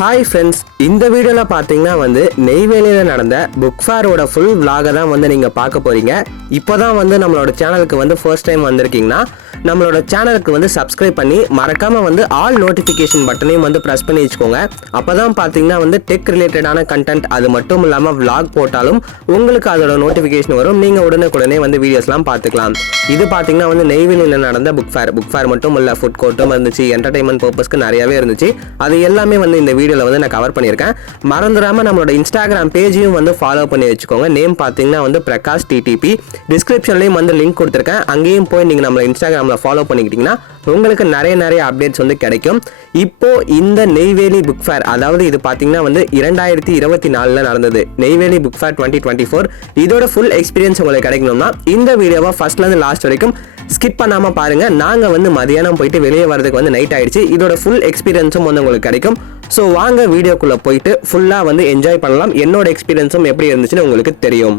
Hi friends, இந்த வீடியோவில் பார்த்தீங்கன்னா நெய்வேலியில் நடந்த புக் ஃபேரோட ஃபுல் விளாகை தான் நீங்கள் பார்க்க போகிறீங்க. இப்போ தான் நம்மளோட சேனலுக்கு ஃபர்ஸ்ட் டைம் வந்திருக்கீங்கன்னா நம்மளோட சேனலுக்கு சப்ஸ்கிரைப் பண்ணி மறக்காமல் ஆல் நோட்டிஃபிகேஷன் பட்டனையும் ப்ரெஸ் பண்ணி வச்சுக்கோங்க. அப்போ தான் பார்த்தீங்கன்னா டெக் ரிலேட்டடான கண்டென்ட் அது மட்டும் இல்லாமல் விளாக் போட்டாலும் உங்களுக்கு அதோட நோட்டிஃபிகேஷன் வரும். நீங்கள் உடனே வீடியோஸ்லாம் பார்த்துக்கலாம். இது பார்த்தீங்கன்னா நெய்வேலியில் நடந்த புக் ஃபேர் மட்டும் இல்லை, ஃபுட் கோர்ட்டும் இருந்துச்சு, என்டர்டைன்மெண்ட் பர்பஸ்க்கு நிறையவே இருந்துச்சு. அது எல்லாமே இந்த வீடியோவில் நான் கவர் பண்ணியிருக்கேன். மறந்துடாமல் நம்மளோட இன்ஸ்டாகிராம் பேஜையும் ஃபாலோ பண்ணி வச்சுக்கோங்க. நேம் பார்த்தீங்கன்னா பிரகாஷ் டிடிபி. டிஸ்கிரிப்ஷன்லேயும் லிங்க் கொடுத்துருக்கேன். அங்கேயும் போய் நீங்கள் நம்மளை இன்ஸ்டாகிராமில் ஃபாலோ பண்ணிக்கிட்டிங்கன்னா உங்களுக்கு நிறைய அப்டேட்ஸ் கிடைக்கும். இப்போ இந்த நெய்வேலி புக் ஃபேர், அதாவது இது பார்த்தீங்கன்னா 2024 நடந்தது. Neyveli book fair 2024. இதோட ஃபுல் எக்ஸ்பீரியன்ஸ் உங்களுக்கு கிடைக்கணும்னா இந்த வீடியோவை ஃபர்ஸ்ட்லேருந்து லாஸ்ட் வரைக்கும் ஸ்கிப் பண்ணாமல் பாருங்கள். நாங்கள் மதியானம் போயிட்டு வெளியே வரதுக்கு நைட் ஆயிடுச்சு. இதோட ஃபுல் எக்ஸ்பீரியன்ஸும் உங்களுக்கு கிடைக்கும். ஸோ வாங்க வீடியோக்குள்ளே போயிட்டு ஃபுல்லாக என்ஜாய் பண்ணலாம். என்னோட எக்ஸ்பீரியன்ஸும் எப்படி இருந்துச்சுன்னு உங்களுக்கு தெரியும்.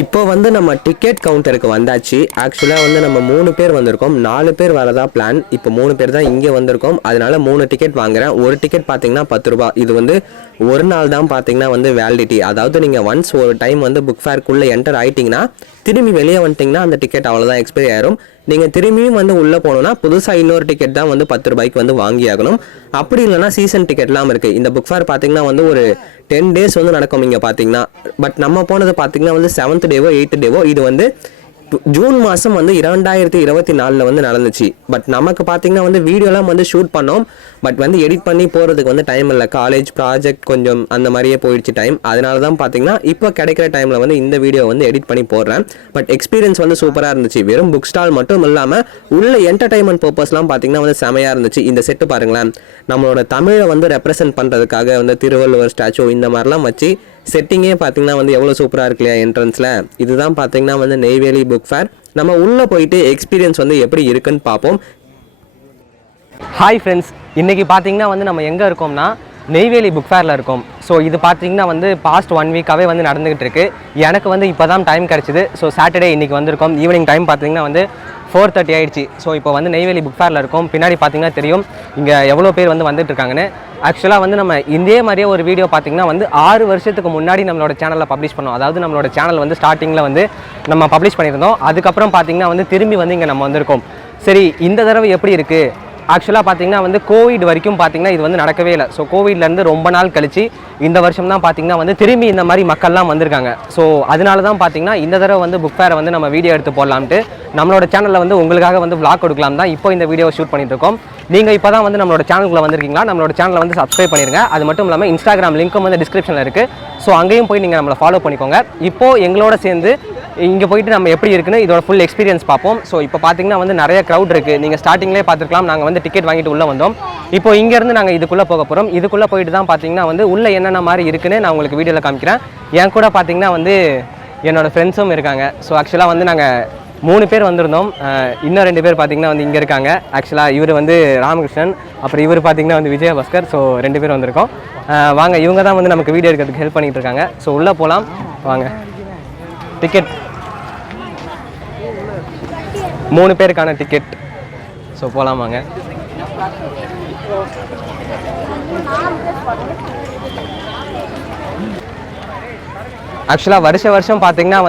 இப்போ நம்ம டிக்கெட் கவுண்டருக்கு வந்தாச்சு. ஆக்சுவலாக நம்ம 3 பேர் வந்திருக்கோம். 4 பேர் வரதா பிளான். இப்போ 3 பேர் தான் இங்கே வந்திருக்கோம். அதனால 3 டிக்கெட் வாங்குறேன். ஒரு டிக்கெட் பார்த்தீங்கன்னா 10 ரூபா. இது ஒரு நாள் தான் பார்த்தீங்கன்னா வேலிடிட்டி. அதாவது நீங்கள் ஒன்ஸ் ஒரு டைம் புக் ஃபேருக்குள்ளே என்டர் ஆகிட்டிங்கன்னா திரும்பி வெளியே வந்துட்டிங்கன்னா அந்த டிக்கெட் அவ்வளோதான் எக்ஸ்பைரி ஆயிரும். நீங்கள் திரும்பியும் உள்ளே போனோன்னா புதுசாக இன்னொரு டிக்கெட் தான் 10 ரூபாய்க்கு வாங்கி ஆகணும். அப்படி இல்லைனா சீசன் டிக்கெட்லாம் இருக்குது. இந்த புக் ஃபேர் பார்த்தீங்கன்னா ஒரு 10 டேஸ் நடக்கும் இங்கே பார்த்தீங்கன்னா. பட் நம்ம போனது பார்த்தீங்கன்னா 7th டேவோ 8th டேவோ. இது ஜூன் மாதம் 2024 நடந்துச்சு. பட் நமக்கு பார்த்தீங்கன்னா வீடியோலாம் ஷூட் பண்ணோம். பட் எடிட் பண்ணி போகிறதுக்கு டைம் இல்லை. காலேஜ் ப்ராஜெக்ட் கொஞ்சம் அந்த மாதிரியே போயிடுச்சு டைம். அதனால தான் பார்த்தீங்கன்னா இப்போ கிடைக்கிற டைமில் இந்த வீடியோ எடிட் பண்ணி போடுறேன். பட் எக்ஸ்பீரியன்ஸ் சூப்பராக இருந்துச்சு. வெறும் புக் ஸ்டால் மட்டும் இல்லாமல் உள்ள என்டர்டைன்மெண்ட் பர்பஸ்லாம் பார்த்தீங்கன்னா செமையாக இருந்துச்சு. இந்த செட்டு பாருங்களேன், நம்மளோட தமிழை ரெப்ரசென்ட் பண்ணுறதுக்காக திருவள்ளுவர் ஸ்டாச்சு இந்த மாதிரிலாம் வச்சு செட்டிங்கே பார்த்தீங்கன்னா எவ்வளோ சூப்பராக இருக்கு இல்லையா என்ட்ரன்ஸில். இதுதான் பார்த்தீங்கன்னா நெய்வேலி புக் ஃபேர். நம்ம உள்ளே போயிட்டு எக்ஸ்பீரியன்ஸ் எப்படி இருக்குன்னு பார்ப்போம். ஹாய் ஃப்ரெண்ட்ஸ், இன்றைக்கி பார்த்தீங்கன்னா நம்ம எங்கே இருக்கோம்னா நெய்வேலி புக் ஃபேரில் இருக்கோம். ஸோ இது பார்த்தீங்கன்னா பாஸ்ட் 1 வீக்காகவே நடந்துகிட்டு இருக்கு. எனக்கு இப்போ தான் டைம் கிடச்சிது. ஸோ சாட்டர்டே இன்றைக்கி வந்திருக்கோம். ஈவினிங் டைம் பார்த்தீங்கன்னா 4:30 ஆயிடுச்சு. ஸோ இப்போ நெய்வேலி புக் ஃபேரில் இருக்கும். பின்னாடி பார்த்தீங்கன்னா தெரியும் இங்கே எவ்வளோ பேர் வந்துட்டு இருக்காங்கன்னு. ஆக்சுவலாக நம்ம இதே மாதிரியே ஒரு வீடியோ பார்த்தீங்கன்னா 6 வருஷத்துக்கு முன்னாடி நம்மளோட சேனலில் பப்ளிஷ் பண்ணோம். அதாவது நம்மளோட சேனல் ஸ்டார்டிங்கில் நம்ம பப்ளிஷ் பண்ணியிருந்தோம். அதுக்கப்புறம் பார்த்தீங்கன்னா திரும்பி இங்கே நம்ம வந்திருக்கோம். சரி, இந்த தடவை எப்படி இருக்குது? ஆக்சுவலாக பார்த்தீங்கன்னா கோவிட் வரைக்கும் பார்த்தீங்கன்னா இது நடக்கவே இல்லை. ஸோ கோவிட்லேருந்து ரொம்ப நாள் கழிச்சு இந்த வருஷம் தான் பார்த்தீங்கன்னா திரும்பி இந்த மாதிரி மக்கள்லாம் வந்திருக்காங்க. ஸோ அதனால தான் பார்த்தீங்கன்னா இந்த தடவை புக் ஃபேரை நம்ம வீடியோ எடுத்து போடலான்ட்டு நம்மளோட சேனலில் உங்களுக்காக விளாக் கொடுக்கலாம் தான் இப்போ இந்த வீடியோவை ஷூட் பண்ணிட்டு இருக்கோம். நீங்கள் இப்போ தான் நம்மளோட சேனலுக்குள்ளே வந்திருக்கீங்களா? நம்மளோட சேனலை சப்ஸ்கிரைப் பண்ணிடுங்க. அது மட்டும் இல்லாமல் இன்ஸ்டாகிராம் லிங்க்கும் டிஸ்கிரிப்ஷனில் இருக்குது. ஸோ அங்கேயும் போய் நீங்கள் நம்மளை ஃபாலோ பண்ணிக்கோங்க. இப்போது எங்களோட சேர்ந்து இங்கே போயிட்டு நம்ம எப்படி இருக்குன்னு இதோட ஃபுல் எக்ஸ்பீரியன்ஸ் பார்ப்போம். ஸோ இப்போ பார்த்தீங்கன்னா நிறைய க்ரௌட் இருக்குது. நீங்கள் ஸ்டார்டிங்லேயே பார்த்துருக்கலாம். நாங்கள் டிக்கெட் வாங்கிட்டு உள்ளே வந்தோம். இப்போ இங்கேருந்து நாங்கள் இதுக்குள்ளே போக போகிறோம். இதுக்குள்ளே போயிட்டு தான் பார்த்தீங்கன்னா உள்ளே என்னென்ன மாதிரி இருக்குன்னு நான் உங்களுக்கு வீடியோவில் காமிக்கிறேன். என் கூட பார்த்தீங்கன்னா என்னோடய ஃப்ரெண்ட்ஸும் இருக்காங்க. ஸோ ஆக்சுவலாக நாங்கள் 3 பேர் வந்திருந்தோம். இன்னும் 2 பேர் பார்த்தீங்கன்னா இங்கே இருக்காங்க. ஆக்சுவலாக இவர் ராமகிருஷ்ணன், அப்புறம் இவர் பார்த்தீங்கன்னா விஜயபாஸ்கர். ஸோ 2 பேர் வந்திருக்கோம். வாங்க, இவங்க தான் நமக்கு வீடியோ எடுக்கிறதுக்கு ஹெல்ப் பண்ணிகிட்டு இருக்காங்க. ஸோ உள்ளே போகலாம் வாங்க. டிக்கெட் 3 பேருக்கான டிக்கெட். ஸோ போகலாம் வாங்க. ஆக்சுவலாக வருஷம் பார்த்தீங்கன்னா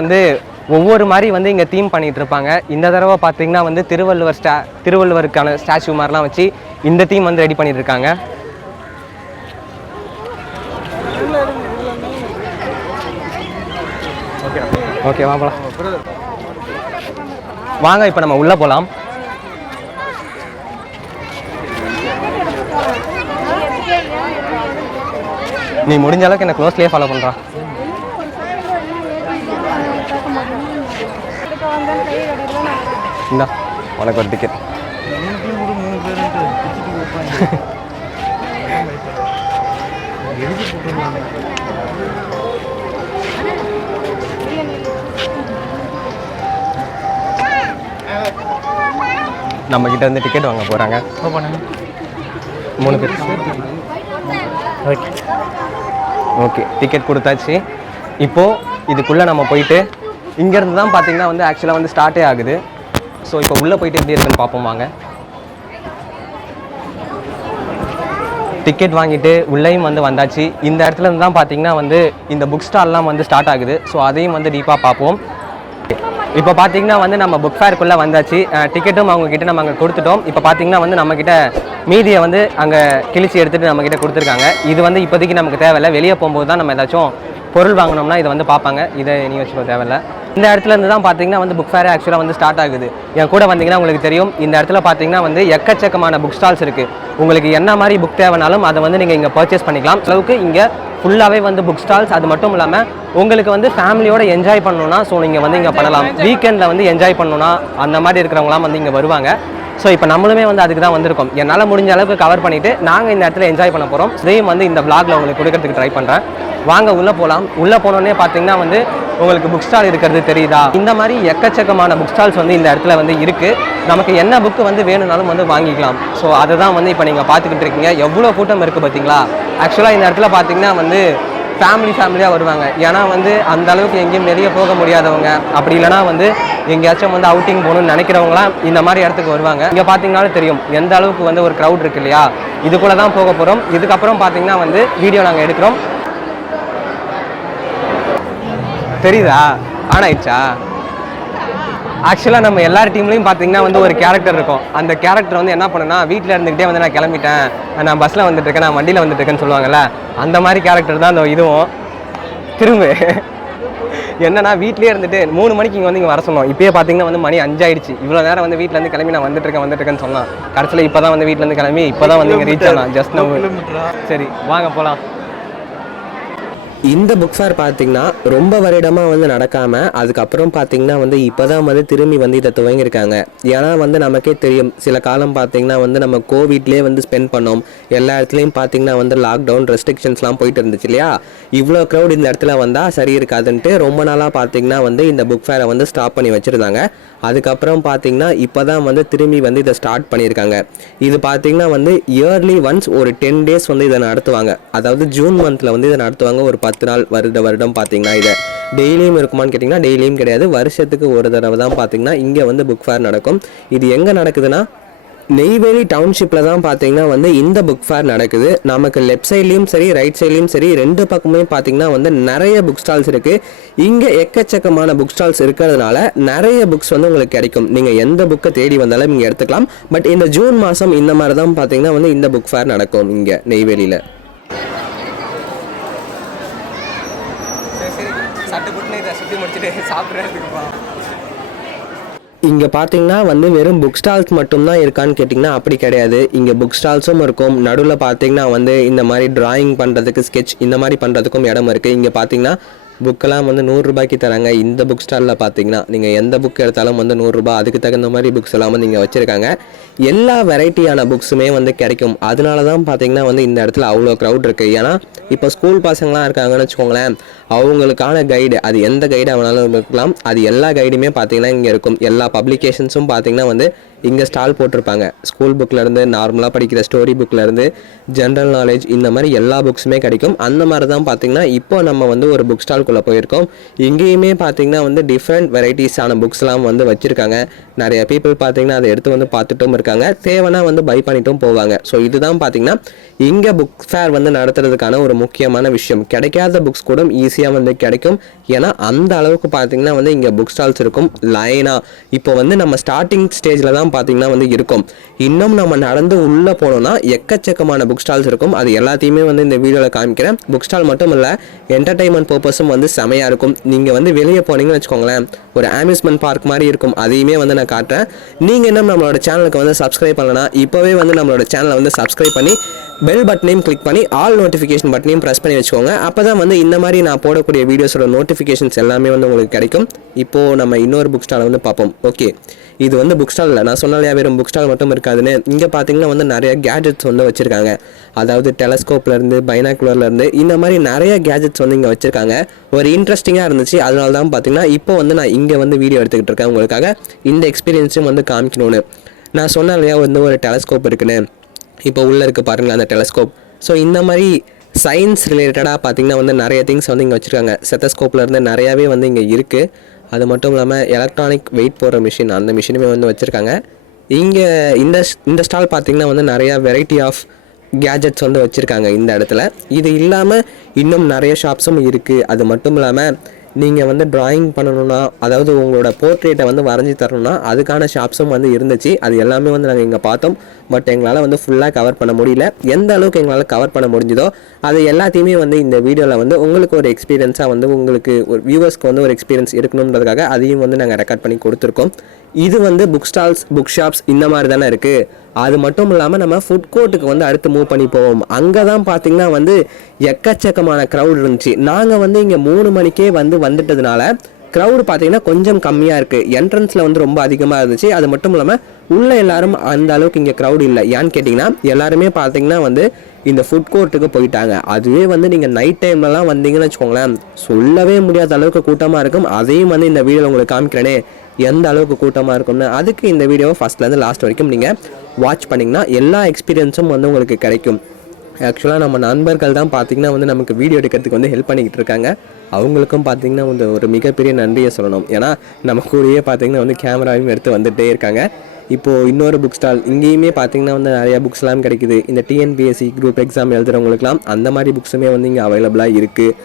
ஒவ்வொரு மாதிரி இங்கே தீம் பண்ணிகிட்டு இருப்பாங்க. இந்த தடவை பார்த்தீங்கன்னா திருவள்ளுவருக்கான ஸ்டாச்சு மாதிரிலாம் வச்சு இந்த தீம் ரெடி பண்ணிட்டு இருக்காங்க. ஓகே வா போகலாம். வாங்க, இப்போ நம்ம உள்ளே போகலாம். நீ முடிஞ்ச அளவுக்கு என்ன க்ளோஸ்லேயே ஃபாலோ பண்ணுறான். இந்தா உனக்கு ஒரு டிக்கெட். நம்ம கிட்ட டிக்கெட் வாங்க போகிறாங்க 3 பேர். ஓகே, டிக்கெட் கொடுத்தாச்சு. இப்போது இதுக்குள்ளே நம்ம போயிட்டு இங்கேருந்து தான் பார்த்தீங்கன்னா ஆக்சுவலாக ஸ்டார்ட்டே ஆகுது. ஸோ இப்போ உள்ளே போயிட்டு எப்படி இருக்குன்னு பார்ப்போம் வாங்க. டிக்கெட் வாங்கிட்டு உள்ளேயும் வந்து வந்தாச்சு. இந்த இடத்துல இருந்து தான் பார்த்தீங்கன்னா வந்து இந்த புக் ஸ்டால்லாம் வந்து ஸ்டார்ட் ஆகுது. ஸோ அதையும் வந்து டீப்பாக பார்ப்போம். இப்போ பார்த்தீங்கன்னா வந்து நம்ம புக் ஃபேருக்குள்ளே வந்தாச்சு. டிக்கெட்டும் அவங்கக்கிட்ட நம்ம அங்கே கொடுத்துட்டோம். இப்போ பார்த்தீங்கன்னா வந்து நம்மக்கிட்ட மீதியை வந்து அங்கே கிழிச்சி எடுத்துகிட்டு நம்மக்கிட்ட கொடுத்துருக்காங்க. இது வந்து இப்போதைக்கு நமக்கு தேவையில்லை. வெளியே போகும்போது தான் நம்ம ஏதாச்சும் பொருள் வாங்கினோம்னா இதை வந்து பார்ப்பாங்க. இதை நீ வச்சுக்கோ, தேவையில்லை. இந்த இடத்துல இருந்து தான் பார்த்தீங்கன்னா வந்து புக் ஃபேர் ஆக்சுவலாக வந்து ஸ்டார்ட் ஆகுது. என் கூட வந்தீங்கன்னா உங்களுக்கு தெரியும், இந்த இடத்துல பார்த்தீங்கன்னா வந்து எக்கச்சக்கமான புக் ஸ்டால்ஸ் இருக்குது. உங்களுக்கு என்ன மாதிரி புக் தேவைனாலும் அதை வந்து நீங்கள் இங்கே பர்ச்சேஸ் பண்ணிக்கலாம். அளவுக்கு இங்கே ஃபுல்லாகவே வந்து புக் ஸ்டால்ஸ். அது மட்டும் இல்லாமல் உங்களுக்கு வந்து ஃபேமிலியோட என்ஜாய் பண்ணணும்னா ஸோ நீங்கள் வந்து இங்கே பண்ணலாம். வீக்கெண்டில் வந்து என்ஜாய் பண்ணணும்னா அந்த மாதிரி இருக்கிறவங்களாம் வந்து இங்கே வருவாங்க. ஸோ இப்போ நம்மளுமே வந்து அதுக்கு தான் வந்திருக்கோம். என்னால் முடிஞ்ச அளவுக்கு கவர் பண்ணிவிட்டு நாங்கள் இந்த இடத்துல என்ஜாய் பண்ண போகிறோம். இதையும் வந்து இந்த பிளாகில் உங்களுக்கு கொடுக்கறதுக்கு ட்ரை பண்ணுறேன். வாங்க உள்ளே போகலாம். உள்ளே போனோடனே பார்த்தீங்கன்னா வந்து உங்களுக்கு புக் ஸ்டால் இருக்கிறது தெரியுதா? இந்த மாதிரி எக்கச்சக்கமான புக் ஸ்டால்ஸ் வந்து இந்த இடத்துல வந்து இருக்குது. நமக்கு என்ன புக்கு வந்து வேணும்னாலும் வந்து வாங்கிக்கலாம். ஸோ அதை தான் வந்து இப்போ நீங்கள் பார்த்துக்கிட்டு இருக்கீங்க. எவ்வளோ கூட்டம் இருக்குது பார்த்தீங்களா? ஆக்சுவலாக இந்த இடத்துல பார்த்தீங்கன்னா வந்து ஃபேமிலியாக வருவாங்க. ஏன்னா வந்து அந்த அளவுக்கு எங்கேயும் வெளியே போக முடியாதவங்க, அப்படி இல்லைனா வந்து எங்கேயாச்சும் வந்து அவுட்டிங் போகணும்னு நினைக்கிறவங்களாம் இந்த மாதிரி இடத்துக்கு வருவாங்க. இங்கே பார்த்தீங்கன்னாலும் தெரியும் எந்த அளவுக்கு வந்து ஒரு க்ரௌட் இருக்கு இல்லையா? இதுக்குள்ளே தான் போக போகிறோம். இதுக்கப்புறம் பார்த்தீங்கன்னா வந்து வீடியோ நாங்கள் எடுக்கிறோம். தெரியுதா? ஆன் ஆயிடுச்சா? ஆக்சுவலாக நம்ம எல்லார் டீம்லையும் பார்த்தீங்கன்னா வந்து ஒரு கேரக்டர் இருக்கும். அந்த கேரக்டர் வந்து என்ன பண்ணுன்னா, வீட்டில் இருந்துக்கிட்டே வந்து நான் கிளம்பிட்டேன், நான் பஸ்ஸில் வந்துட்டுருக்கேன், நான் வண்டியில் வந்துட்டுருக்கேன்னு சொல்லுவாங்கல்ல, அந்த மாதிரி கேரக்டர் தான் அந்த இதுவும். திரும்ப என்னன்னா வீட்லேயே இருந்துட்டு 3 மணிக்கு இங்கே வந்து இங்கே வர சொன்னோம். இப்போயே பார்த்தீங்கன்னா வந்து மணி 5 ஆயிடுச்சு. இவ்வளோ நேரம் வந்து வீட்டிலேருந்து கிளம்பி நான் வந்துட்டுருக்கேன்னு சொன்னான். கடைசியில் இப்போ தான் வந்து வீட்டிலேருந்து கிளம்பி இப்போ தான் வந்து இங்கே ரீச் ஆனான். ஜஸ்ட் நம்ம சரி வாங்க போகலாம். இந்த புக் ஃபேர் பார்த்தீங்கன்னா ரொம்ப வருடமாக வந்து நடக்காமல் அதுக்கப்புறம் பார்த்தீங்கன்னா வந்து இப்போ தான் வந்து திரும்பி வந்து இதை துவங்கியிருக்காங்க. ஏன்னா வந்து நமக்கே தெரியும், சில காலம் பார்த்தீங்கன்னா வந்து நம்ம கோவிட்லேயே வந்து ஸ்பெண்ட் பண்ணோம். எல்லா இடத்துலையும் பார்த்தீங்கன்னா வந்து லாக்டவுன் ரெஸ்ட்ரிக்ஷன்ஸ்லாம் போயிட்டு இருந்துச்சு இல்லையா? இவ்வளோ க்ரௌட் இந்த இடத்துல வந்தால் சரி இருக்காதுன்ட்டு ரொம்ப நாளாக பார்த்தீங்கன்னா வந்து இந்த புக் ஃபேரை வந்து ஸ்டாப் பண்ணி வச்சுருந்தாங்க. அதுக்கப்புறம் பார்த்தீங்கன்னா இப்போ தான் வந்து திரும்பி வந்து இதை ஸ்டார்ட் பண்ணியிருக்காங்க. இது பார்த்தீங்கன்னா வந்து இயர்லி ஒன்ஸ் ஒரு 10 days வந்து இதை நடத்துவாங்க. அதாவது ஜூன் மந்தில் வந்து இதை நடத்துவாங்க. ஒரு 10 நாள் வருடம் பார்த்தீங்கன்னா இதை டெய்லியும் இருக்குமான்னு கேட்டிங்கன்னா டெய்லியும் கிடையாது. வருஷத்துக்கு ஒரு தடவை தான் பார்த்தீங்கன்னா இங்கே வந்து புக் ஃபேர் நடக்கும். இது எங்கே நடக்குதுன்னா நெய்வேலி டவுன்ஷிப்பில் தான் பார்த்தீங்கன்னா வந்து இந்த புக் ஃபேர் நடக்குது. நமக்கு லெஃப்ட் சைட்லேயும் சரி ரைட் சைட்லேயும் சரி 2 பக்கமே பார்த்தீங்கன்னா வந்து நிறைய புக் ஸ்டால்ஸ் இருக்குது. இங்கே எக்கச்சக்கமான புக் ஸ்டால்ஸ் இருக்கிறதுனால நிறைய புக்ஸ் வந்து உங்களுக்கு கிடைக்கும். நீங்கள் எந்த புக்கை தேடி வந்தாலும் இங்கே எடுத்துக்கலாம். பட் இந்த ஜூன் மாதம் இந்த மாதிரி தான் பார்த்தீங்கன்னா வந்து இந்த புக் ஃபேர் நடக்கும் இங்கே நெய்வேலியில். இங்கே பார்த்தீங்கன்னா வந்து வெறும் புக் ஸ்டால்ஸ் மட்டும்தான் இருக்கான்னு கேட்டிங்கன்னா அப்படி கிடையாது. இங்கே புக் ஸ்டால்ஸும் இருக்கும். நடுவில் பார்த்தீங்கன்னா வந்து இந்த மாதிரி டிராயிங் பண்ணுறதுக்கு ஸ்கெட்ச் இந்த மாதிரி பண்ணுறதுக்கும் இடம் இருக்குது. இங்கே பார்த்தீங்கன்னா புக்கெல்லாம் வந்து 100 ரூபாய்க்கு தராங்க. இந்த புக் ஸ்டாலில் பார்த்தீங்கன்னா நீங்கள் எந்த புக் எடுத்தாலும் வந்து 100 ரூபாய். அதுக்கு தகுந்த மாதிரி புக்ஸ் எல்லாம் வந்து இங்கே வச்சுருக்காங்க. எல்லா வெரைட்டியான புக்ஸுமே வந்து கிடைக்கும். அதனால தான் பார்த்தீங்கன்னா வந்து இந்த இடத்துல அவ்வளோ க்ரௌட் இருக்குது. ஏன்னா இப்போ ஸ்கூல் பசங்களாம் இருக்காங்கன்னு வச்சுக்கோங்களேன், அவங்களுக்கான கைடு அது எந்த கைடாக வேணாலும் இருக்கலாம். அது எல்லா கைடுமே பார்த்தீங்கன்னா இங்கே இருக்கும். எல்லா பப்ளிகேஷன்ஸும் பார்த்தீங்கன்னா வந்து இங்கே ஸ்டால் போட்டிருப்பாங்க. ஸ்கூல் புக்லேருந்து நார்மலாக படிக்கிற ஸ்டோரி புக்லேருந்து ஜென்ரல் நாலேஜ் இந்த மாதிரி எல்லா புக்ஸுமே கிடைக்கும். அந்த மாதிரி தான் பார்த்தீங்கன்னா இப்போ நம்ம வந்து ஒரு புக் ஸ்டால்குள்ளே போயிருக்கோம். இங்கேயுமே பார்த்தீங்கன்னா வந்து டிஃப்ரெண்ட் வெரைட்டிஸான புக்ஸ்லாம் வந்து வச்சுருக்காங்க. நிறைய பீப்புள் பார்த்தீங்கன்னா அதை எடுத்து வந்து பார்த்துட்டும் இருக்காங்க. தேவைன்னா வந்து பை பண்ணிட்டும் போவாங்க. ஸோ இதுதான் பார்த்தீங்கன்னா இங்கே புக் ஃபேர் வந்து நடத்துறதுக்கான ஒரு முக்கியமான விஷயம். கிடைக்காத புக்ஸ் கூட ஈஸியாக வந்து கிடைக்கும். ஏன்னா அந்த அளவுக்கு பார்த்தீங்கன்னா வந்து இங்கே புக் ஸ்டால்ஸ் இருக்கும் லைனாக. இப்போ வந்து நம்ம ஸ்டார்டிங் ஸ்டேஜில் தான் பார்த்தீங்கன்னா வந்து இருக்கும். இன்னும் நம்ம நடந்து உள்ளே போனோம்னா எக்கச்சக்கமான புக் ஸ்டால்ஸ் இருக்கும். அது எல்லாத்தையுமே வந்து இந்த வீடியோவில் காமிக்கிறேன். புக் ஸ்டால் மட்டும் இல்லை, என்டர்டைன்மெண்ட் பர்பஸும் வந்து செமையாக இருக்கும். நீங்கள் வந்து வெளியே போனீங்கன்னு வச்சுக்கோங்களேன், ஒரு அம்யூஸ்மெண்ட் பார்க் மாதிரி இருக்கும். அதையுமே வந்து நான் காட்டுறேன். நீங்கள் இன்னும் நம்மளோட சேனலுக்கு வந்து சப்ஸ்கிரைப் பண்ணலனா இப்போவே வந்து நம்மளோட சேனலை வந்து சப்ஸ்கிரைப் பண்ணி பெல் பட்டனையும் கிளிக் பண்ணி ஆல் நோட்டிஃபிகேஷன் பட்டனையும் ப்ரெஸ் பண்ணி வச்சுக்கோங்க. அப்போ தான் வந்து இந்த மாதிரி நான் போடக்கூடிய வீடியோஸோட நோட்டிஃபிகேஷன்ஸ் எல்லாமே வந்து உங்களுக்கு கிடைக்கும். இப்போது நம்ம இன்னொரு புக் ஸ்டாலை வந்து பார்ப்போம். ஓகே, இது வந்து புக் ஸ்டால் இல்லை, நான் சொன்னாலே வெறும் புக் ஸ்டால் மட்டும் இருக்காதுன்னு. இங்கே பார்த்தீங்கன்னா வந்து நிறைய கேஜெட்ஸ் வந்து வச்சுருக்காங்க. அதாவது டெலஸ்கோப்லேருந்து பைனாக்குலர்லேருந்து இந்த மாதிரி நிறைய கேஜெட்ஸ் வந்து இங்கே வச்சுருக்காங்க. ஒரு இன்ட்ரெஸ்டிங்காக இருந்துச்சு. அதனால தான் பார்த்தீங்கன்னா இப்போ வந்து நான் இங்கே வந்து வீடியோ எடுத்துக்கிட்டு இருக்கேன். உங்களுக்காக இந்த எக்ஸ்பீரியன்ஸும் வந்து காமிக்கணும்னு. நான் சொன்னேன் இல்லையா வந்து ஒரு டெலஸ்கோப் இருக்குன்னு, இப்போ உள்ளே இருக்குது பாருங்கள் அந்த டெலஸ்கோப். ஸோ இந்த மாதிரி சயின்ஸ் ரிலேட்டடாக பார்த்திங்கன்னா வந்து நிறைய திங்ஸ் வந்து இங்கே வச்சுருக்காங்க. செத்தஸ்கோப்லேருந்து நிறையாவே வந்து இங்கே இருக்குது. அது மட்டும் இல்லாமல் எலக்ட்ரானிக் வெயிட் போடுற மிஷின், அந்த மிஷினுமே வந்து வச்சுருக்காங்க. இங்கே இந்த ஸ்டால் பார்த்திங்கன்னா வந்து நிறையா வெரைட்டி ஆஃப் கேஜெட்ஸ் வந்து வச்சுருக்காங்க இந்த இடத்துல. இது இல்லாமல் இன்னும் நிறைய ஷாப்ஸும் இருக்குது. அது மட்டும் இல்லாமல் நீங்கள் வந்து ட்ராயிங் பண்ணணுன்னா, அதாவது உங்களோட போர்ட்ரேட்டை வந்து வரைஞ்சி தரணுன்னா அதுக்கான ஷாப்ஸும் வந்து இருந்துச்சு. அது எல்லாமே வந்து நாங்கள் இங்கே பார்த்தோம். பட் எங்களால் வந்து ஃபுல்லாக கவர் பண்ண முடியல. எந்த அளவுக்கு எங்களால் கவர் பண்ண முடிஞ்சதோ அது எல்லாத்தையுமே வந்து இந்த வீடியோவில் வந்து உங்களுக்கு ஒரு எக்ஸ்பீரியன்ஸாக வந்து உங்களுக்கு ஒரு வியூவர்ஸ்க்கு வந்து ஒரு எக்ஸ்பீரியன்ஸ் இருக்கணுன்றதுக்காக அதையும் வந்து நாங்கள் ரெக்கார்ட் பண்ணி கொடுத்துருக்கோம். இது வந்து புக் ஸ்டால்ஸ், புக் ஷாப்ஸ் இந்த மாதிரி தானே இருக்குது. அது மட்டும் இல்லாமல் நம்ம ஃபுட் கோர்ட்டுக்கு வந்து அடுத்து மூவ் பண்ணி போவோம். அங்கே தான் பார்த்திங்கன்னா வந்து எக்கச்சக்கமான க்ரௌட் இருந்துச்சு. நாங்கள் வந்து இங்கே 3 மணிக்கே வந்துட்டதுனால க்ரௌடு பார்த்திங்கன்னா கொஞ்சம் கம்மியாக இருக்குது. என்ட்ரன்ஸில் வந்து ரொம்ப அதிகமாக இருந்துச்சு. அது மட்டும் இல்லாமல் உள்ளே எல்லாரும் அந்த அளவுக்கு இங்கே க்ரௌட் இல்லை. ஏன்னு கேட்டிங்கன்னா எல்லாருமே பார்த்திங்கன்னா வந்து இந்த ஃபுட் கோர்ட்டுக்கு போயிட்டாங்க. அதுவே வந்து நீங்கள் நைட் டைம்லலாம் வந்தீங்கன்னு வச்சுக்கோங்களேன், சொல்லவே முடியாத அளவுக்கு கூட்டமாக இருக்கும். அதையும் வந்து இந்த வீடியோவில் உங்களுக்கு காமிக்கிறேனே எந்த அளவுக்கு கூட்டமாக இருக்கும்னு. அதுக்கு இந்த வீடியோவை ஃபஸ்ட்லேருந்து லாஸ்ட் வரைக்கும் நீங்கள் வாட்ச் பண்ணிங்கன்னா எல்லா எக்ஸ்பீரியன்ஸும் வந்து உங்களுக்கு கிடைக்கும். ஆக்சுவலாக நம்ம நண்பர்கள் தான் பார்த்திங்கன்னா வந்து நமக்கு வீடியோ எடுக்கிறதுக்கு வந்து ஹெல்ப் பண்ணிக்கிட்டு இருக்காங்க. அவங்களுக்கும் பார்த்திங்கன்னா வந்து ஒரு மிகப்பெரிய நன்றியை சொல்லணும். ஏன்னா நம்ம கூடயே பார்த்திங்கன்னா வந்து கேமராவையும் எடுத்து வந்துகிட்டே இருக்காங்க. இப்போது இன்னொரு புக் ஸ்டால் இங்கேயுமே பார்த்திங்கன்னா வந்து நிறையா புக்ஸ்லாம் கிடைக்குது. இந்த டிஎன்பிஎஸ்சி குரூப் எக்ஸாம் எழுதுகிறவங்களுக்குலாம் அந்த மாதிரி புக்ஸுமே வந்து இங்கே அவைலபிளாக இருக்குது.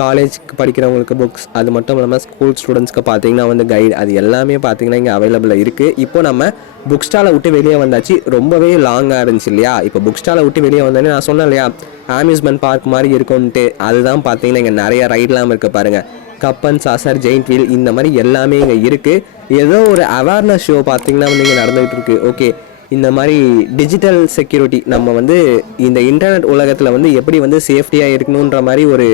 காலேஜுக்கு படிக்கிறவங்களுக்கு புக்ஸ், அது மட்டும் இல்லாமல் ஸ்கூல் ஸ்டூடெண்ட்ஸ்க்கு பார்த்திங்கன்னா வந்து கைடு, அது எல்லாமே பார்த்திங்கன்னா இங்கே அவைலபிளாக இருக்குது. இப்போ நம்ம புக் ஸ்டாலை விட்டு வெளியே வந்தாச்சு. ரொம்பவே லாங்காக இருந்துச்சு இல்லையா? இப்போ புக் ஸ்டாலை விட்டு வெளியே வந்தோடனே நான் சொன்னேன் இல்லையா அம்யூஸ்மெண்ட் பார்க் மாதிரி இருக்கும்ன்ட்டு. அதுதான் பார்த்திங்கன்னா இங்கே நிறைய ரைட்லாம் இருக்குது பாருங்கள். கப்பன் சாசர், ஜெயின்ட் வீல் இந்த மாதிரி எல்லாமே இங்கே இருக்குது. ஏதோ ஒரு அவேர்னஸ் ஷோ பார்த்திங்கன்னா வந்து இங்கே நடந்துகிட்டு இருக்குது. ஓகே, இந்த மாதிரி டிஜிட்டல் செக்யூரிட்டி நம்ம வந்து இந்த இன்டர்நெட் உலகத்தில் வந்து எப்படி வந்து சேஃப்டியாக இருக்கணுன்ற மாதிரி ஒரு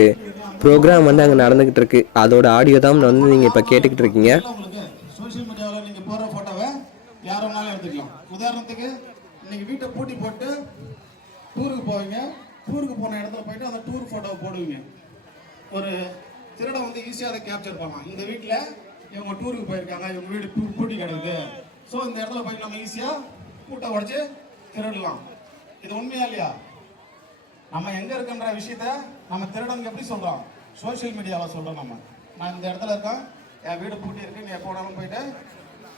ப்ரோக்ராம் வந்து அங்கே நடந்துகிட்டு இருக்கு. அதோட ஆடியோ தான் வந்து நீங்கள் இப்போ கேட்டுக்கிட்டு இருக்கீங்க. சோஷியல் மீடியாவில் நீங்கள் போகிற ஃபோட்டோவை யார் வேணாலும் எடுத்துக்கலாம். உதாரணத்துக்கு நீங்கள் வீட்டை பூட்டி போட்டு டூருக்கு போவீங்க. டூருக்கு போன இடத்துல போயிட்டு அந்த டூர் ஃபோட்டோவை போடுவீங்க. ஒரு திருடம் வந்து ஈஸியாக அதை கேப்சர் பண்ணலாம். இந்த வீட்டில் இவங்க டூருக்கு போயிருக்காங்க, இவங்க வீடு பூட்டி கிடக்குது, ஸோ இந்த இடத்துல போயிட்டு நம்ம ஈஸியாக பூட்டை உடச்சி திருடலாம். இது உண்மையா இல்லையா? நம்ம எங்கே இருக்குன்ற விஷயத்த நம்ம திருடனுக்கு எப்படி சொல்கிறோம்? சோஷியல் மீடியாவில் சொல்கிறோம். நான் இந்த இடத்துல இருக்கேன், என் வீடு பூட்டி இருக்கு, நீ எப்போ வேணாலும் போயிட்டு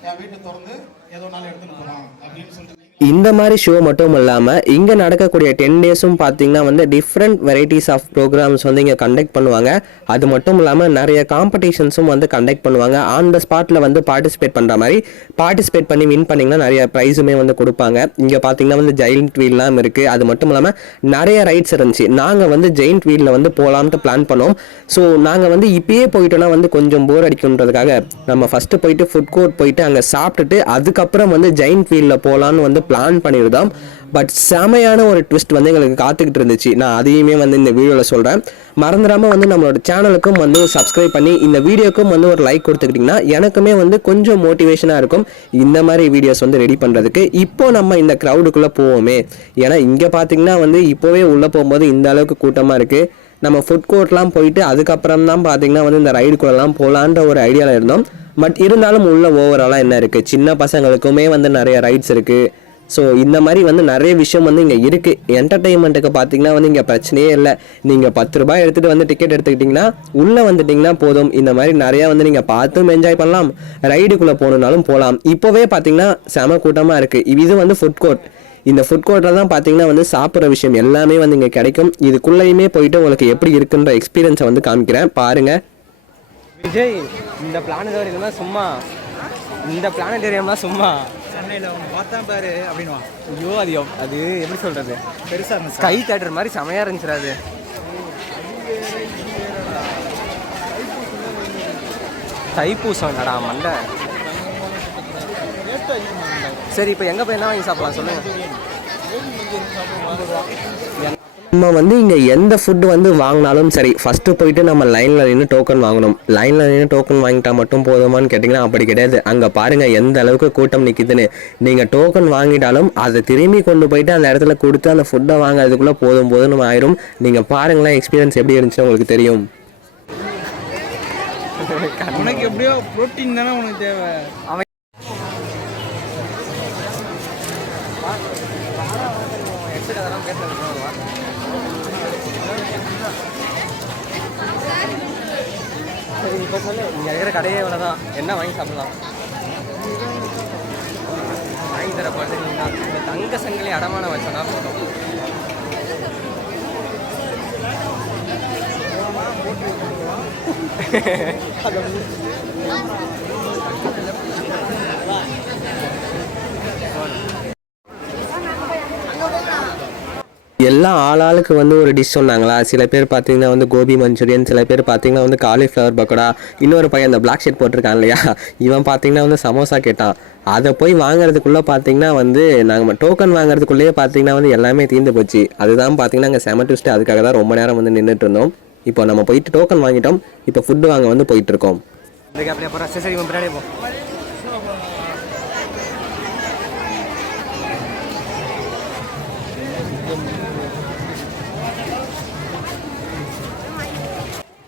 என் வீட்டை திறந்து ஏதோ நாள் எடுத்துகிட்டு போகலாம் அப்படின்னு சொல்லிட்டு. இந்த மாதிரி ஷோ மட்டும் இல்லாமல் இங்கே நடக்கக்கூடிய 10 டேஸும் பார்த்திங்கன்னா வந்து டிஃப்ரெண்ட் வெரைட்டிஸ் ஆஃப் ப்ரோக்ராம்ஸ் வந்து இங்கே கண்டக்ட் பண்ணுவாங்க. அது மட்டும் இல்லாமல் நிறைய காம்படிஷன்ஸும் வந்து கண்டக்ட் பண்ணுவாங்க. ஆன் த ஸ்பாட்டில் வந்து பார்ட்டிசிபேட் பண்ணுற மாதிரி பார்ட்டிசிபேட் பண்ணி வின் பண்ணிங்கன்னா நிறைய ப்ரைஸுமே வந்து கொடுப்பாங்க. இங்கே பார்த்திங்கன்னா வந்து ஜெயின்ட் வீல்லாம் இருக்குது. அது மட்டும் இல்லாமல் நிறைய ரைட்ஸ் இருந்துச்சு. நாங்கள் வந்து ஜெயின்ட் வீலில் வந்து போகலான்ட்டு பிளான் பண்ணோம். ஸோ நாங்கள் வந்து இப்பயே போயிட்டோன்னா வந்து கொஞ்சம் போர் அடிக்குன்றதுக்காக நம்ம ஃபஸ்ட்டு போயிட்டு ஃபுட் கோர்ட் போயிட்டு அங்கே சாப்பிட்டுட்டு அதுக்கப்புறம் வந்து ஜெயின்ட் வீலில் போகலான்னு வந்து பிளான் பண்ணியிருந்தோம். பட் செமையான ஒரு ட்விஸ்ட் வந்து எங்களுக்கு காத்துக்கிட்டு இருந்துச்சு. நான் அதையுமே வந்து இந்த வீடியோவில் சொல்கிறேன். மறந்துடாமல் வந்து நம்மளோட சேனலுக்கும் வந்து சப்ஸ்கிரைப் பண்ணி இந்த வீடியோக்கும் வந்து ஒரு லைக் கொடுத்துக்கிட்டிங்கன்னா எனக்குமே வந்து கொஞ்சம் மோட்டிவேஷனாக இருக்கும் இந்த மாதிரி வீடியோஸ் வந்து ரெடி பண்ணுறதுக்கு. இப்போ நம்ம இந்த க்ரௌடுக்குள்ளே போவோமே, ஏன்னா இங்கே பார்த்திங்கன்னா வந்து இப்போவே உள்ளே போகும்போது இந்த அளவுக்கு கூட்டமாக இருக்குது. நம்ம ஃபுட் கோர்ட்லாம் போயிட்டு அதுக்கப்புறம் தான் பார்த்திங்கன்னா வந்து இந்த ரைடுக்குள்ளெல்லாம் போகலான்ற ஒரு ஐடியாவில் இருந்தோம். பட் இருந்தாலும் உள்ள ஓவராலாக என்ன இருக்குது, சின்ன பசங்களுக்குமே வந்து நிறைய ரைட்ஸ் இருக்குது. ஸோ இந்த மாதிரி வந்து நிறைய விஷயம் வந்து இங்கே இருக்குது. என்டர்டெயின்மெண்ட்டுக்கு பார்த்திங்கன்னா வந்து இங்கே பிரச்சனையே இல்லை. நீங்கள் 10 ரூபாய் எடுத்துகிட்டு வந்து டிக்கெட் எடுத்துக்கிட்டிங்கன்னா உள்ளே வந்துட்டிங்கன்னா போதும். இந்த மாதிரி நிறையா வந்து நீங்கள் பார்த்தும் என்ஜாய் பண்ணலாம், ரைடுக்குள்ளே போகணுன்னாலும் போகலாம். இப்போவே பார்த்திங்கன்னா செம கூட்டமாக இருக்குது. இது வந்து ஃபுட் கோர்ட். இந்த ஃபுட் கோர்ட்டில் தான் பார்த்திங்கன்னா வந்து சாப்பிட்ற விஷயம் எல்லாமே வந்து இங்கே கிடைக்கும். இதுக்குள்ளேயுமே போயிட்டு உங்களுக்கு எப்படி இருக்குன்ற எக்ஸ்பீரியன்ஸை வந்து காமிக்கிறேன் பாருங்கள். விஜய், இந்த பிளானட்டோரியம்லாம் சும்மா, இந்த பிளானட்டோரியம்லாம் சும்மா சென்னையில் அவங்க பார்த்தா பாரு அப்படின்வா. ஐயோ, அது எப்படி சொல்கிறது, பெருசாக இருந்துச்சு. ஸ்கை தேட்டர் மாதிரி செமையாக இருந்துச்சு. அது தைப்பூசம் இல்லடா மண்டை. சரி, இப்போ எங்கே போய் என்ன வாங்கி சாப்பிடலாம் சொல்லுங்கள். நம்ம வந்து இங்கே எந்த ஃபுட்டு வந்து வாங்கினாலும் சரி ஃபஸ்ட்டு போயிட்டு நம்ம லைனில் நின்று டோக்கன் வாங்கணும். லைனில் நின்று டோக்கன் வாங்கிட்டா மட்டும் போதுமான்னு கேட்டிங்கன்னா அப்படி கிடையாது. அங்கே பாருங்கள் எந்த அளவுக்கு கூட்டம் நிற்கிதுன்னு. நீங்கள் டோக்கன் வாங்கிட்டாலும் அதை திரும்பி கொண்டு போயிட்டு அந்த இடத்துல கொடுத்து அந்த ஃபுட்டை வாங்கிறதுக்குள்ளே போதும்னு ஆயிரும். நீங்கள் பாருங்களேன் எக்ஸ்பீரியன்ஸ் எப்படி இருந்துச்சுன்னு உங்களுக்கு தெரியும். உனக்கு எப்படியோ ப்ரோட்டீன் தானே உனக்கு தேவை. அவன் சரி, இப்போ சொல்லு, இங்கே இருக்கிற கடையே இவ்வளோ தான். என்ன வாங்கி சாப்பிடலாம்? வாங்கி தர பார்த்து இந்த தங்க சங்கிலி அடமான வச்சோன்னா போதும். எல்லாம் ஆளாளுக்கு வந்து ஒரு டிஷ் சொன்னாங்களா. சில பேர் பார்த்தீங்கன்னா வந்து கோபி மஞ்சூரியன், சில பேர் பார்த்தீங்கன்னா வந்து காலிஃப்ளவர் பக்கோடா, இன்னொரு பையன் அந்த பிளாக் ஷர்ட் போட்டிருக்கான் இல்லையா, இவன் பார்த்தீங்கன்னா வந்து சமோசா கேட்டான். அதை போய் வாங்குறதுக்குள்ளே பார்த்தீங்கன்னா வந்து நாங்கள் டோக்கன் வாங்குறதுக்குள்ளேயே பார்த்தீங்கன்னா வந்து எல்லாமே தீர்ந்து போச்சு. அதுதான் பார்த்தீங்கன்னா அங்கே செம ட்விஸ்ட்டு. அதுக்காக தான் ரொம்ப நேரம் வந்து நின்றுட்டு இருந்தோம். இப்போ நம்ம போயிட்டு டோக்கன் வாங்கிட்டோம். இப்போ ஃபுட்டு வாங்க வந்து போயிட்டு இருக்கோம்.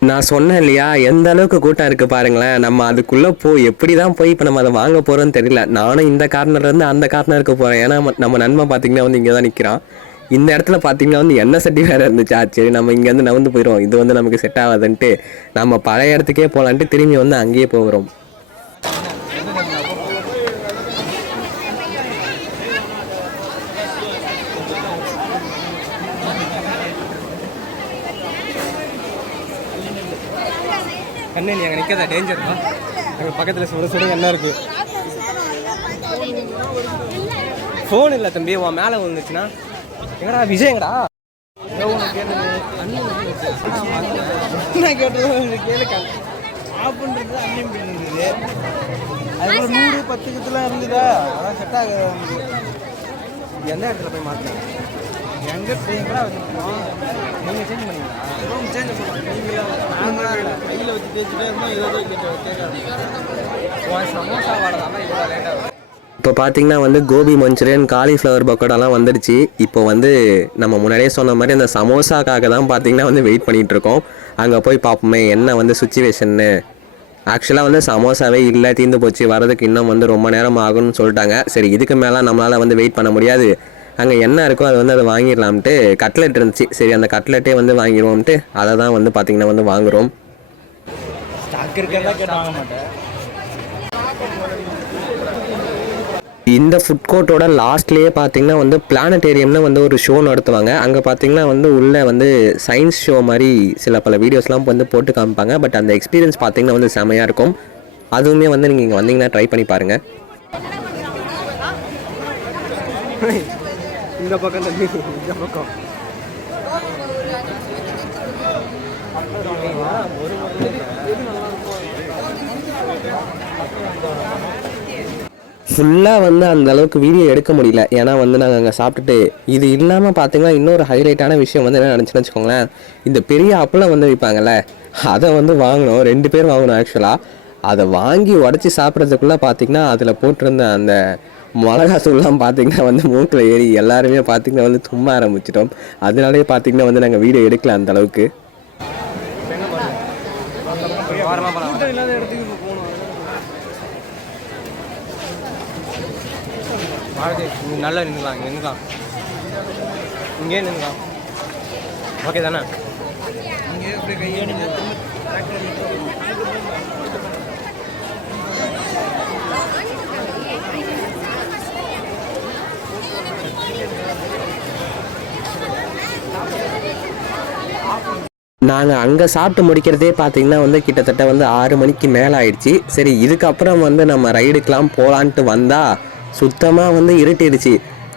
நான் சொன்னேன் இல்லையா, எந்த அளவுக்கு கூட்டம் இருக்குது பாருங்களேன். நம்ம அதுக்குள்ளே எப்படி தான் போய் இப்போ நம்ம அதை வாங்க போகிறோன்னு தெரியல. நானும் இந்த கார்னர்லேருந்து அந்த கார்னருக்கு போகிறேன். ஏன்னா நம்ம நண்பன் பார்த்தீங்கன்னா வந்து இங்கே தான் நிற்கிறான். இந்த இடத்துல பார்த்தீங்கன்னா வந்து எண்ணெய் சட்டி வேறு இருந்துச்சா. சரி நம்ம இங்கேருந்து நகர்ந்து போயிடுவோம், இது வந்து நமக்கு செட் ஆகாதுன்ட்டு நம்ம பழைய இடத்துக்கே போகலான்ட்டு திரும்பி வந்து அங்கேயே போகிறோம். கண்ணு நீ அங்கே நிற்காத, டேஞ்சர் தான். அங்கே பக்கத்தில் சுட சுட என்ன இருக்குது. ஃபோன் இல்லை தம்பி, உன் மேலே வந்துச்சுன்னா எங்கடா விஜய் எங்கடா கேட்டது கேளு. ஆப்புன்றது அன்லிமிட்டட் இருந்தது. அதுக்கப்புறம் 100 10 இருந்ததா, அதான் செட் ஆகுது. எந்த இடத்துல போய் மாற்றினேன்? எங்கே கூட வச்சுருக்கோம். நீங்கள் சேஞ்ச் பண்ணீங்களா? சேஞ்ச் பண்ணுவோம். நீங்களும் கையில் வச்சு தேய்ச்சிட்டே இருந்தால் ஏதோ கேட்காது. சமோசா வாடலாம் இவ்வளோ லேட்டாக. இப்போ பார்த்தீங்கன்னா வந்து கோபி மஞ்சூரியன், காலிஃப்ளவர் பக்கோடாலாம் வந்துடுச்சு. இப்போ வந்து நம்ம முன்னாடியே சொன்ன மாதிரி அந்த சமோசாக்காக தான் பார்த்தீங்கன்னா வந்து வெயிட் பண்ணிகிட்ருக்கோம். அங்கே போய் பார்ப்போமே என்ன வந்து சுச்சுவேஷன்னு. ஆக்சுவலாக வந்து சமோசாவே இல்லை, தீர்ந்து போச்சு, வரதுக்கு இன்னும் வந்து ரொம்ப நேரம் ஆகும்னு சொல்லிட்டாங்க. சரி இதுக்கு மேலே நம்மளால் வந்து வெயிட் பண்ண முடியாது, அங்கே என்ன இருக்கோ அது வந்து அதை வாங்கிடலாம்ட்டு கட்லெட் இருந்துச்சு. சரி அந்த கட்லெட்டே வந்து வாங்கிடுவோம்ட்டு அதை தான் வந்து பார்த்திங்கன்னா வந்து வாங்குகிறோம். ஸ்டாக் இருக்கிறதா கேட்டு வாங்க மாட்டேன். இந்த ஃபுட் கோர்ட்டோட லாஸ்ட்லேயே பார்த்தீங்கன்னா வந்து பிளானட்டேரியம்னு வந்து ஒரு ஷோ நடத்துவாங்க. அங்கே பார்த்தீங்கன்னா வந்து உள்ளே வந்து சயின்ஸ் ஷோ மாதிரி சில பல வீடியோஸ்லாம் வந்து போட்டு காமிப்பாங்க. பட் அந்த எக்ஸ்பீரியன்ஸ் பார்த்தீங்கன்னா வந்து செமையாக இருக்கும். அதுவுமே வந்து நீங்கள் இங்கே வந்தீங்கன்னா ட்ரை பண்ணி பாருங்கள். இந்த பக்கம் தம்பி, இந்த பக்கம் ஃபுல்லாக வந்து அந்த அளவுக்கு வீடியோ எடுக்க முடியல. ஏன்னா வந்து நாங்கள் அங்கே சாப்பிட்டுட்டு இது இல்லாமல் பார்த்தீங்கன்னா இன்னொரு ஹைலைட்டான விஷயம் வந்து என்ன நினச்சின்னு வச்சுக்கோங்களேன், இந்த பெரிய அப்பளம் வந்து விற்பாங்கள்ல, அதை வந்து வாங்கினோம். 2 பேர் வாங்கினோம் ஆக்சுவலாக. அதை வாங்கி உடச்சி சாப்பிட்றதுக்குள்ளே பார்த்தீங்கன்னா அதில் போட்டிருந்த அந்த மிளகாத்தூள்லாம் பார்த்தீங்கன்னா வந்து மூக்கில் ஏறி எல்லாருமே பார்த்தீங்கன்னா வந்து தும்ப ஆரம்பிச்சிட்டோம். அதனாலே பார்த்தீங்கன்னா வந்து நாங்கள் வீடியோ எடுக்கல அந்த அளவுக்கு. இல்லாத இடத்துக்கு போகணும். நல்லா நின்றுலாம், இங்கே நின்றுலாம், இங்கே நின்றுலாம். ஓகே தானே? இங்கே எப்படி கையெழுந்து நாங்கள் அங்கே சாப்பிட்டு முடிக்கிறதே பார்த்தீங்கன்னா வந்து கிட்டத்தட்ட வந்து 6 மணிக்கு மேலே ஆயிடுச்சு. சரி இதுக்கப்புறம் வந்து நம்ம ரைடுக்கெலாம் போகலான்ட்டு வந்தால் சுத்தமாக வந்து இருட்டிடுச்சு.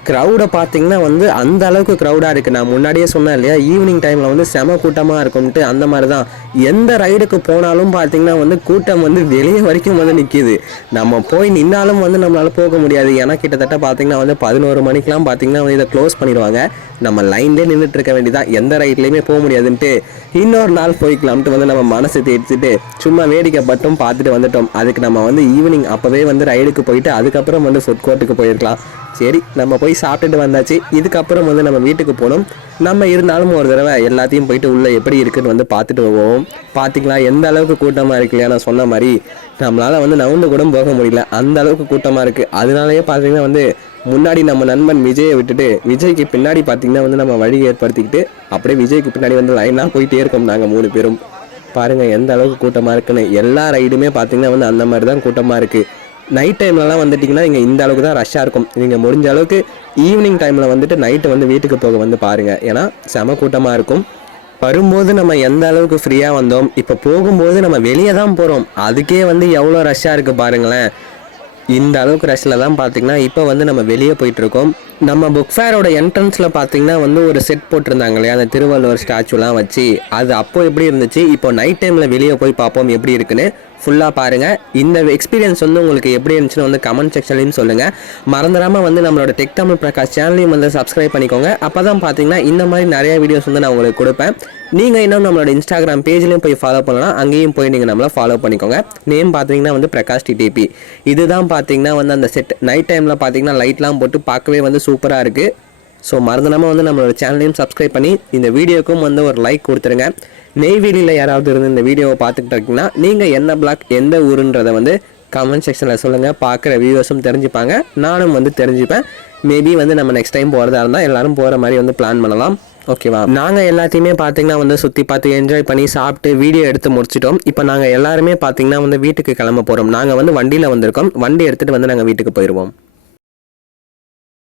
க்ரௌடை பார்த்தீங்கன்னா வந்து அந்த அளவுக்கு க்ரௌடாக இருக்குது. நான் முன்னாடியே சொன்னேன் இல்லையா, ஈவினிங் டைமில் வந்து செம கூட்டமாக இருக்கும்ட்டு. அந்த மாதிரி தான் எந்த ரைடுக்கு போனாலும் பார்த்தீங்கன்னா வந்து கூட்டம் வந்து வெளியே வரைக்கும் வந்து நிற்கிது. நம்ம போய் நின்னாலும் வந்து நம்மளால் போக முடியாது. ஏன்னா கிட்டத்தட்ட பார்த்தீங்கன்னா வந்து 11 மணிக்கெலாம் பார்த்தீங்கன்னா வந்து இதை க்ளோஸ் பண்ணிடுவாங்க. நம்ம லைன்லேயே நின்றுட்டு இருக்க வேண்டியதான், எந்த ரைட்லேயுமே போக முடியாதுன்ட்டு இன்னொரு நாள் போய்க்கலாம்ட்டு வந்து நம்ம மனசை தேடிச்சுட்டு சும்மா வேடிக்கை மட்டும் பார்த்துட்டு வந்துட்டோம். அதுக்கு நம்ம வந்து ஈவினிங் அப்போவே வந்து ரைடுக்கு போயிட்டு அதுக்கப்புறம் வந்து ஃபுட் கோர்ட்டுக்கு போயிருக்கலாம். சரி நம்ம போய் சாப்பிட்டுட்டு வந்தாச்சு. இதுக்கப்புறம் வந்து நம்ம வீட்டுக்கு போகணும். நம்ம இருந்தாலும் ஒரு தடவை எல்லாத்தையும் போயிட்டு உள்ளே எப்படி இருக்குன்னு வந்து பார்த்துட்டு போவோம். பார்த்திங்களா எந்த அளவுக்கு கூட்டமாக இருக்கு இல்லையா. நான் சொன்ன மாதிரி நம்மளால் வந்து நவுந்து கூட போக முடியல, அந்த அளவுக்கு கூட்டமாக இருக்குது. அதனாலேயே பார்த்தீங்கன்னா வந்து முன்னாடி நம்ம நண்பன் விஜயை விட்டுட்டு விஜய்க்கு பின்னாடி பார்த்தீங்கன்னா வந்து நம்ம வழி ஏற்படுத்திக்கிட்டு அப்படியே விஜய்க்கு பின்னாடி வந்து லைனாக போயிட்டே இருக்கோம் நாங்கள் 3 பேரும். பாருங்கள் எந்த அளவுக்கு கூட்டமாக இருக்குன்னு. எல்லா ரைடுமே பார்த்தீங்கன்னா வந்து அந்த மாதிரி தான் கூட்டமாக இருக்குது. நைட் டைம்லலாம் வந்துட்டிங்கன்னா இங்கே இந்த அளவுக்கு தான் ரஷ்ஷாக இருக்கும். நீங்கள் முடிஞ்ச அளவுக்கு ஈவினிங் டைமில் வந்துட்டு நைட்டு வந்து வீட்டுக்கு போக வந்து பாருங்கள். ஏன்னா செம கூட்டமாக இருக்கும். வரும்போது நம்ம எந்த அளவுக்கு ஃப்ரீயாக வந்தோம், இப்போ போகும்போது நம்ம வெளியே தான் போகிறோம், அதுக்கே வந்து எவ்வளோ ரஷ்ஷாக இருக்குது பாருங்களேன். இந்த அளவுக்கு ரஷ்ஷில் தான் பார்த்தீங்கன்னா இப்போ வந்து நம்ம வெளியே போயிட்டுருக்கோம். நம்ம புக் ஃபேரோட என்ட்ரன்ஸில் பார்த்தீங்கன்னா வந்து ஒரு செட் போட்டிருந்தாங்க இல்லையா, அந்த திருவள்ளுவர் ஸ்டாச்சுலாம் வச்சு, அது அப்போ எப்படி இருந்துச்சு, இப்போ நைட் டைமில் வெளியே போய் பார்ப்போம் எப்படி இருக்குன்னு. ஃபுல்லாக பாருங்கள். இந்த எக்ஸ்பீரியன்ஸ் வந்து உங்களுக்கு எப்படி இருந்துச்சுன்னு வந்து கமெண்ட் செக்ஷன்லையும் சொல்லுங்கள். மறந்துடாமல் வந்து நம்மளோட டெக் தமிழ் பிரகாஷ் சேனலையும் வந்து சப்ஸ்கிரைப் பண்ணிக்கோங்க. அப்போ தான் பார்த்தீங்கன்னா இந்த மாதிரி நிறைய வீடியோஸ் வந்து நான் உங்களுக்கு கொடுப்பேன். நீங்கள் இன்னும் நம்மளோட இன்ஸ்டாகிராம் பேஜ்லேயும் போய் ஃபாலோ பண்ணலாம், அங்கேயும் போய் நீங்கள் நம்மளை ஃபாலோ பண்ணிக்கோங்க. நேம் பார்த்தீங்கன்னா வந்து பிரகாஷ் டிடிபி. இதுதான் பார்த்தீங்கன்னா வந்து அந்த செட். நைட் டைமில் பார்த்தீங்கன்னா லைட்லாம் போட்டு பார்க்கவே வந்து சூப்பராக இருக்குது. ஸோ மறந்துடாமல் வந்து நம்மளோட சேனலையும் சப்ஸ்கிரைப் பண்ணி இந்த வீடியோக்கும் வந்து ஒரு லைக் கொடுத்துருங்க. நெய்வேலியில் யாராவது இருந்து இந்த வீடியோவை பார்த்துக்கிட்டு இருக்கீங்கன்னா நீங்கள் என்ன பிளாக் எந்த ஊருன்றதை வந்து கமெண்ட் செக்ஷனில் சொல்லுங்கள். பார்க்குற வியூவர்ஸும் தெரிஞ்சுப்பாங்க, நானும் வந்து தெரிஞ்சுப்பேன். மேபி வந்து நம்ம நெக்ஸ்ட் டைம் போகிறதா இருந்தால் எல்லோரும் போகிற மாதிரி வந்து பிளான் பண்ணலாம். ஓகேவா? நாங்கள் எல்லாத்தையுமே பார்த்தீங்கன்னா வந்து சுற்றி பார்த்து என்ஜாய் பண்ணி சாப்பிட்டு வீடியோ எடுத்து முடிச்சிட்டோம். இப்போ நாங்கள் எல்லாருமே பார்த்தீங்கன்னா வந்து வீட்டுக்கு கிளம்ப போகிறோம். நாங்கள் வந்து வண்டியில் வந்திருக்கோம். வண்டி எடுத்துகிட்டு வந்து நாங்கள் வீட்டுக்கு போயிடுவோம்.